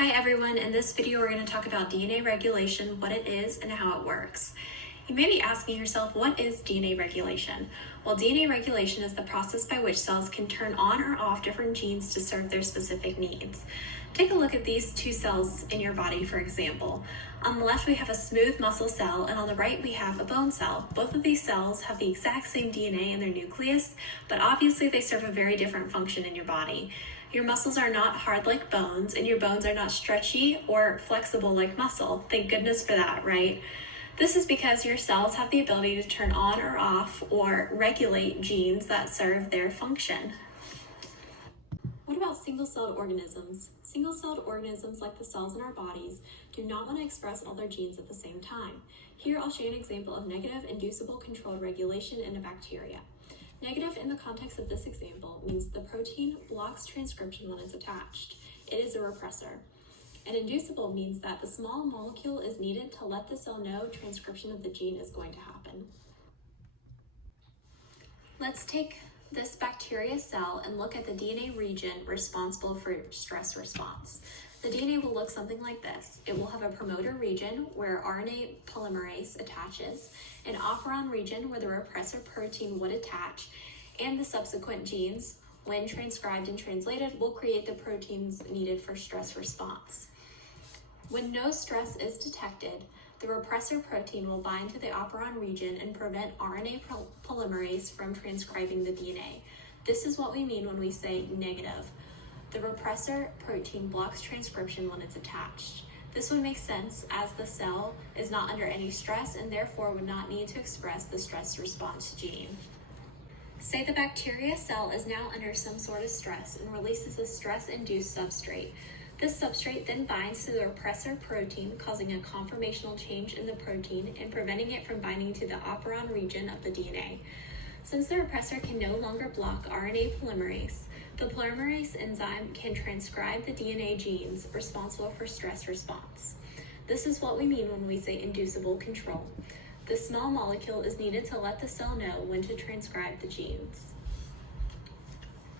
Hi everyone, in this video we're going to talk about DNA regulation, what it is, and how it works. You may be asking yourself, what is DNA regulation? Well, DNA regulation is the process by which cells can turn on or off different genes to serve their specific needs. Take a look at these two cells in your body, for example. On the left we have a smooth muscle cell, and on the right we have a bone cell. Both of these cells have the exact same DNA in their nucleus, but obviously they serve a very different function in your body. Your muscles are not hard like bones, and your bones are not stretchy or flexible like muscle. Thank goodness for that, right? This is because your cells have the ability to turn on or off or regulate genes that serve their function. What about single-celled organisms? Single-celled organisms, like the cells in our bodies, do not want to express all their genes at the same time. Here I'll show you an example of negative inducible controlled regulation in a bacteria. Negative in the context of this example means the protein blocks transcription when it's attached. It is a repressor. And inducible means that the small molecule is needed to let the cell know transcription of the gene is going to happen. Let's take this bacteria cell and look at the DNA region responsible for stress response. The DNA will look something like this. It will have a promoter region where RNA polymerase attaches, an operon region where the repressor protein would attach, and the subsequent genes, when transcribed and translated, will create the proteins needed for stress response. When no stress is detected, the repressor protein will bind to the operon region and prevent RNA polymerase from transcribing the DNA. This is what we mean when we say negative. The repressor protein blocks transcription when it's attached. This would make sense as the cell is not under any stress and therefore would not need to express the stress response gene. Say the bacteria cell is now under some sort of stress and releases a stress-induced substrate. This substrate then binds to the repressor protein, causing a conformational change in the protein and preventing it from binding to the operon region of the DNA. Since the repressor can no longer block RNA polymerase, the polymerase enzyme can transcribe the DNA genes responsible for stress response. This is what we mean when we say inducible control. The small molecule is needed to let the cell know when to transcribe the genes.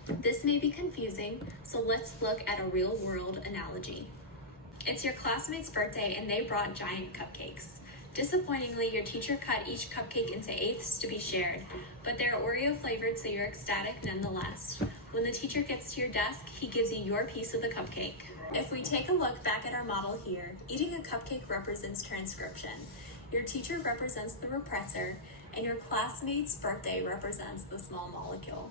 This may be confusing, so let's look at a real-world analogy. It's your classmate's birthday and they brought giant cupcakes. Disappointingly, your teacher cut each cupcake into eighths to be shared, but they're Oreo flavored, so you're ecstatic nonetheless. When the teacher gets to your desk, he gives you your piece of the cupcake. If we take a look back at our model here, eating a cupcake represents transcription. Your teacher represents the repressor, and your classmate's birthday represents the small molecule.